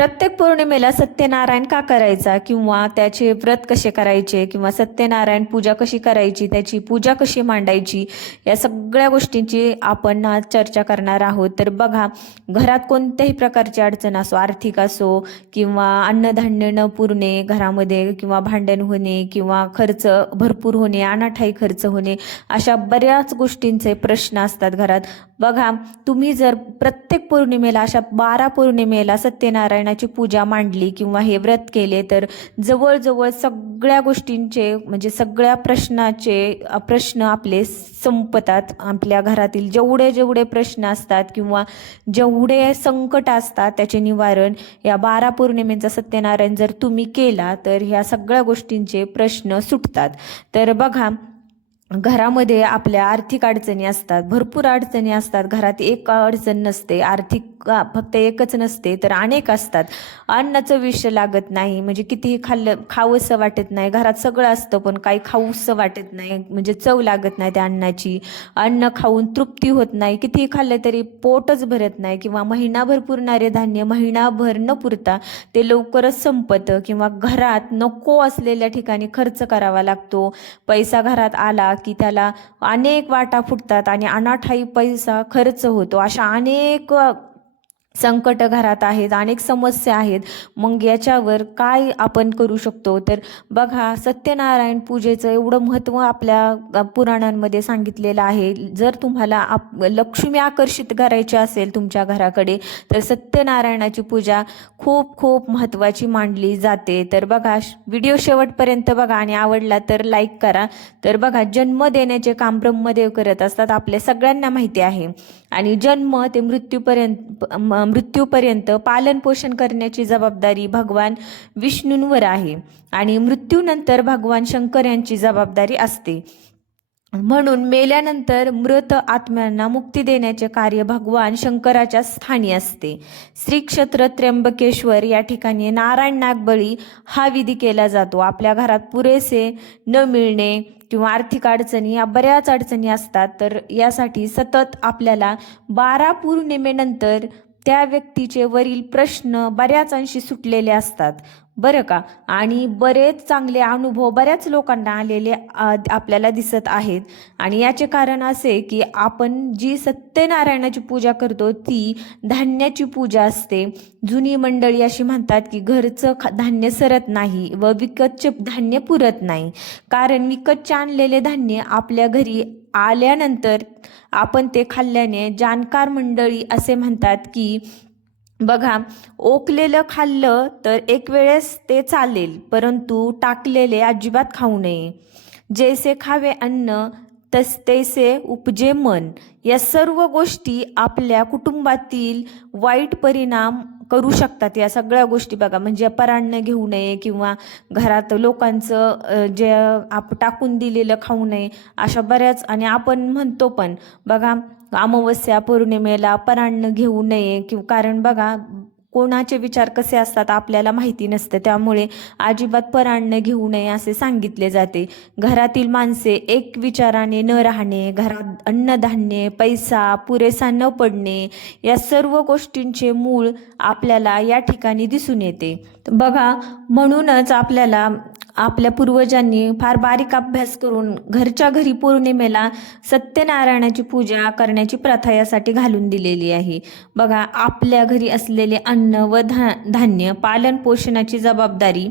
प्रत्येक पौर्णिमेला सत्यनारायण का करायचा किंवा त्याचे व्रत कसे करायचे किंवा सत्यनारायण पूजा कशी करायची, त्याची पूजा कशी मांडायची, या सगळ्या गोष्टींची आपण आज चर्चा करणार आहोत. तर बघा, घरात कोणत्याही प्रकारची अडचण असो, आर्थिक असो किंवा अन्नधान्य न पुरणे घरामध्ये किंवा भांडण होणे किंवा खर्च भरपूर होणे, अनाठाई खर्च होणे, अशा बऱ्याच गोष्टींचे प्रश्न असतात घरात. बघा, तुम्ही जर प्रत्येक पौर्णिमेला अशा 12 पौर्णिमेला सत्यनारायणाची पूजा मांडली किंवा हे व्रत केले तर जवळजवळ सगळ्या गोष्टींचे म्हणजे सगळ्या प्रश्न आपले संपतात. आपल्या घरातील जेवढे जेवढे प्रश्न असतात किंवा जेवढे संकट असतात त्याचे निवारण या 12 पौर्णिमेचा सत्यनारायण जर तुम्ही केला तर ह्या सगळ्या गोष्टींचे प्रश्न सुटतात. तर बघा, घरामध्ये आपल्या आर्थिक अडचणी असतात, भरपूर अडचणी असतात. घरात एक अडचण नसते, आर्थिक फक्त एकच नसते तर अनेक असतात. अन्नाचं विषय लागत नाही, म्हणजे कितीही खावंसं वाटत नाही. घरात सगळं असतं पण काही खाऊसं वाटत नाही, म्हणजे चव लागत नाही त्या अन्नाची. अन्न खाऊन तृप्ती होत नाही, कितीही खाल्लं तरी पोटच भरत नाही किंवा महिनाभर पुरणारे धान्य महिनाभर न पुरता ते लवकरच संपतं किंवा घरात नको असलेल्या ठिकाणी खर्च करावा लागतो. पैसा घरात आला की त्याला अनेक वाटा फुटतात आणि अनाठाई पैसा खर्च होतो. अशा अनेक संकट घरात आहेत, अनेक समस्या आहेत. मग याच्यावर काय आपण करू शकतो? तर बघा, सत्यनारायण पूजेचं एवढं महत्त्व आपल्या पुराणांमध्ये सांगितलेलं आहे. जर तुम्हाला लक्ष्मी आकर्षित करायची असेल तुमच्या घराकडे तर सत्यनारायणाची पूजा खूप खूप महत्त्वाची मानली जाते. तर बघा, व्हिडिओ शेवटपर्यंत बघा आणि आवडला तर लाईक करा. तर बघा, जन्म देण्याचे काम ब्रह्मदेव करत असतात, आपल्या सगळ्यांना माहिती आहे. आणि जन्म ते मृत्यूपर्यंत पालन पोषण करण्याची जबाबदारी भगवान विष्णूंवर आहे आणि मृत्यूनंतर भगवान शंकर यांची जबाबदारी असते. म्हणून मेल्यानंतर मृत आत्म्यांना मुक्ती देण्याचे कार्य भगवान शंकराच्या स्थानी असते. श्री क्षेत्र त्र्यंबकेश्वर या ठिकाणी नारायण नागबळी हा विधी केला जातो. आपल्या घरात पुरेसे न मिळणे किंवा आर्थिक अडचणी या बऱ्याच अडचणी असतात, तर यासाठी सतत आपल्याला 12 पौर्णिमेनंतर त्या व्यक्तीचे वरील प्रश्न बऱ्याच अंशी सुटलेले असतात, बरं का. आणि बरेच चांगले अनुभव बऱ्याच लोकांना आलेले आपल्याला दिसत आहेत. आणि याचे कारण असे की आपण जी सत्यनारायणाची पूजा करतो ती धान्याची पूजा असते. जुनी मंडळी अशी म्हणतात की घरचं धान्य सरत नाही व विकतचे धान्य पुरत नाही, कारण विकतचे आणलेले धान्य आपल्या घरी आल्यानंतर आपण ते खाल्ल्याने जाणकार मंडळी असे म्हणतात की बघा, ओकलेलं खाल्लं तर एक वेळेस ते चालेल, परंतु टाकलेले अजिबात खाऊ नये. जैसे खावे अन्न तैसे उपजे मन. या सर्व गोष्टी आपल्या कुटुंबातील वाईट परिणाम करू शकतात. या सगळ्या गोष्टी बघा, म्हणजे परान्न घेऊ नये किंवा घरात लोकांचं जे टाकून दिलेलं खाऊ नये, अशा बऱ्याच. आणि आपण म्हणतो पण बघा, अमावस्या पौर्णिमेला परान्न घेऊ नये कारण बघा, कोणाचे विचार कसे असतात आपल्याला माहिती नसतं, त्यामुळे अजिबात परान्न घेऊ नये असे सांगितले जाते. घरातील माणसे एक विचाराने न राहणे, घरात अन्नधान्य पैसा पुरेसा न पडणे, या सर्व गोष्टींचे मूळ आपल्याला या ठिकाणी दिसून येते. बघा, म्हणूनच आपल्याला आपल्या पूर्वजांनी फार बारीक अभ्यास करून घरच्या घरी पौर्णिमेला सत्यनारायणाची पूजा करण्याची प्रथा यासाठी घालून दिलेली आहे. बघा, आपल्या घरी असलेले अन्न व धान्य पालन पोषणाची जबाबदारी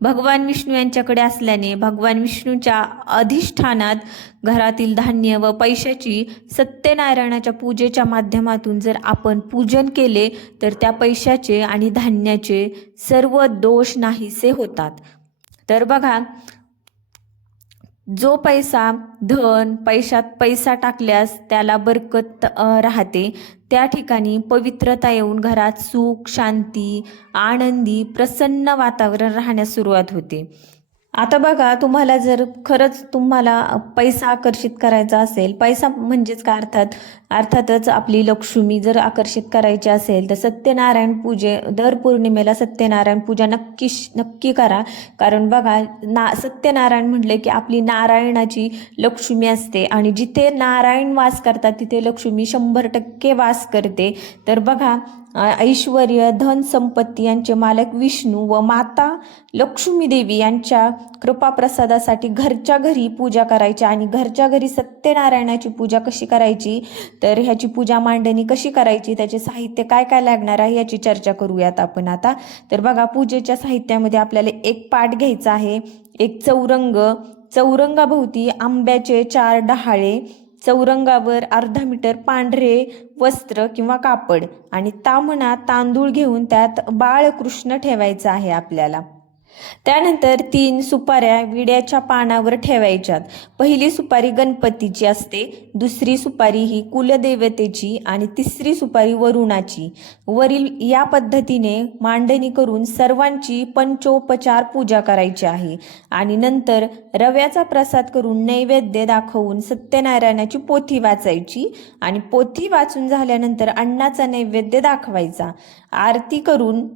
भगवान विष्णू यांच्याकडे असल्याने भगवान विष्णूच्या अधिष्ठानात घरातील धान्य व पैशाची सत्यनारायणाच्या पूजेच्या माध्यमातून जर आपण पूजन केले तर त्या पैशाचे आणि धान्याचे सर्व दोष नाहीसे होतात. तर बघा, जो पैसा पैशात पैसा टाकल्यास त्याला बरकत राहते, त्या ठिकाणी पवित्रता येऊन घरात सुख शांती आनंदी प्रसन्न वातावरण राहण्यास सुरुवात होते. आता बघा, तुम्हाला जर खरंच तुम्हाला पैसा आकर्षित करायचा असेल, पैसा म्हणजेच काय अर्थात अर्थातच आपली लक्ष्मी जर आकर्षित करायची असेल तर सत्यनारायण पूजे दर पौर्णिमेला सत्यनारायण पूजा नक्की करा. कारण बघा, सत्यनारायण म्हटले की आपली नारायणाची लक्ष्मी असते आणि जिथे नारायण वास करतात तिथे लक्ष्मी 100% वास करते. तर बघा, ऐश्वर्य, धन, संपत्ती यांचे मालक विष्णू व माता लक्ष्मी देवी यांच्या कृपाप्रसादासाठी घरच्या घरी पूजा करायची. आणि घरच्या घरी सत्यनारायणाची पूजा कशी करायची, तर ह्याची पूजा मांडणी कशी करायची, त्याचे साहित्य काय काय लागणार आहे याची चर्चा करूयात आपण आता. तर बघा, पूजेच्या साहित्यामध्ये आपल्याला एक पाट घ्यायचा आहे, एक चौरंग, चौरंगाभोवती आंब्याचे 4 डहाळे, चौरंगावर अर्धा मीटर पांढरे वस्त्र किंवा कापड आणि ताम्हणा तांदूळ घेऊन त्यात बाळकृष्ण ठेवायचा आहे आपल्याला. त्यानंतर 3 सुपाऱ्या विड्याच्या पानावर ठेवायच्यात. पहिली सुपारी गणपतीची असते, दुसरी सुपारी ही कुलदेवतेची आणि तिसरी सुपारी वरुणाची. वरील या पद्धतीने मांडणी करून सर्वांची पंचोपचार पूजा करायची आहे. आणि नंतर रव्याचा प्रसाद करून नैवेद्य दाखवून सत्यनारायणाची पोथी वाचायची आणि पोथी वाचून झाल्यानंतर अन्नाचा नैवेद्य दाखवायचा. आरती करून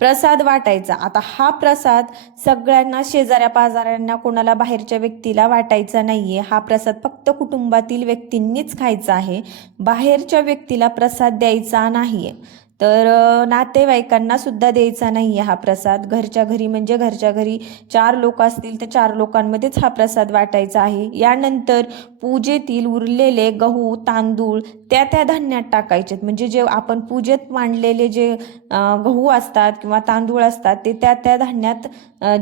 प्रसाद वाटायचा. आता हा प्रसाद सगळ्यांना, शेजाऱ्या पाजाऱ्यांना, कोणाला बाहेरच्या व्यक्तीला वाटायचा नाहीये. हा प्रसाद फक्त कुटुंबातील व्यक्तींनीच खायचा आहे, बाहेरच्या व्यक्तीला प्रसाद द्यायचा नाहीये. तर नातेवाईकांना सुद्धा द्यायचा नाहीये हा प्रसाद. घरच्या घरी म्हणजे घरच्या घरी 4 लोक असतील तर 4 लोकांमध्येच हा प्रसाद वाटायचा आहे. यानंतर पूजेतील उरलेले गहू, तांदूळ त्या धान्यात टाकायचे. म्हणजे जे आपण पूजेत मांडलेले जे गहू असतात किंवा तांदूळ असतात ते त्या धान्यात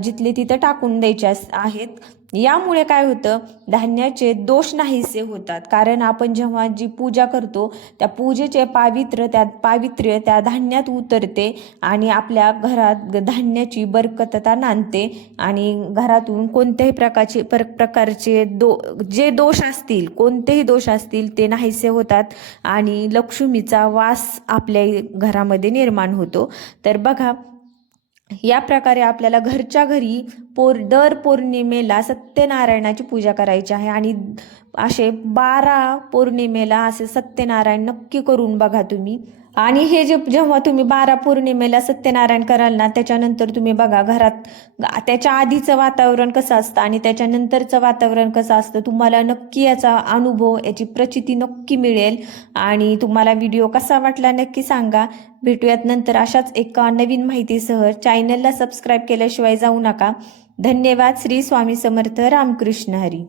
जिथले तिथं टाकून द्यायचे आहेत. यामुळे काय होतं, धान्याचे दोष नाहीसे होतात. कारण आपण जेव्हा जी पूजा करतो त्या पूजेचे पावित्र्य त्या धान्यात उतरते आणि आपल्या घरात धान्याची बरकतता नांदते आणि घरातून कोणत्याही प्रकारचे जे दोष असतील, कोणतेही दोष असतील ते नाहीसे होतात आणि लक्ष्मीचा वास आपल्या घरामध्ये निर्माण होतो. तर बघा, या प्रकारे आपल्याला घरच्या घरी दर पौर्णिमेला सत्यनारायणाची पूजा करायची आहे. आणि असे 12 पौर्णिमेला असे सत्यनारायण नक्की करून बघा तुम्ही. आणि हे जेव्हा तुम्ही 12 पौर्णिमेला सत्यनारायण कराल ना, त्याच्यानंतर तुम्ही बघा घरात त्याच्या आधीचं वातावरण कसं असतं आणि त्याच्यानंतरचं वातावरण कसं असतं, तुम्हाला नक्की याचा अनुभव, याची प्रचिती नक्की मिळेल. आणि तुम्हाला व्हिडिओ कसा वाटला नक्की सांगा. भेटूयात नंतर अशाच एका नवीन माहितीसह. चॅनलला सबस्क्राईब केल्याशिवाय जाऊ नका. धन्यवाद. श्री स्वामी समर्थ. रामकृष्ण हरी.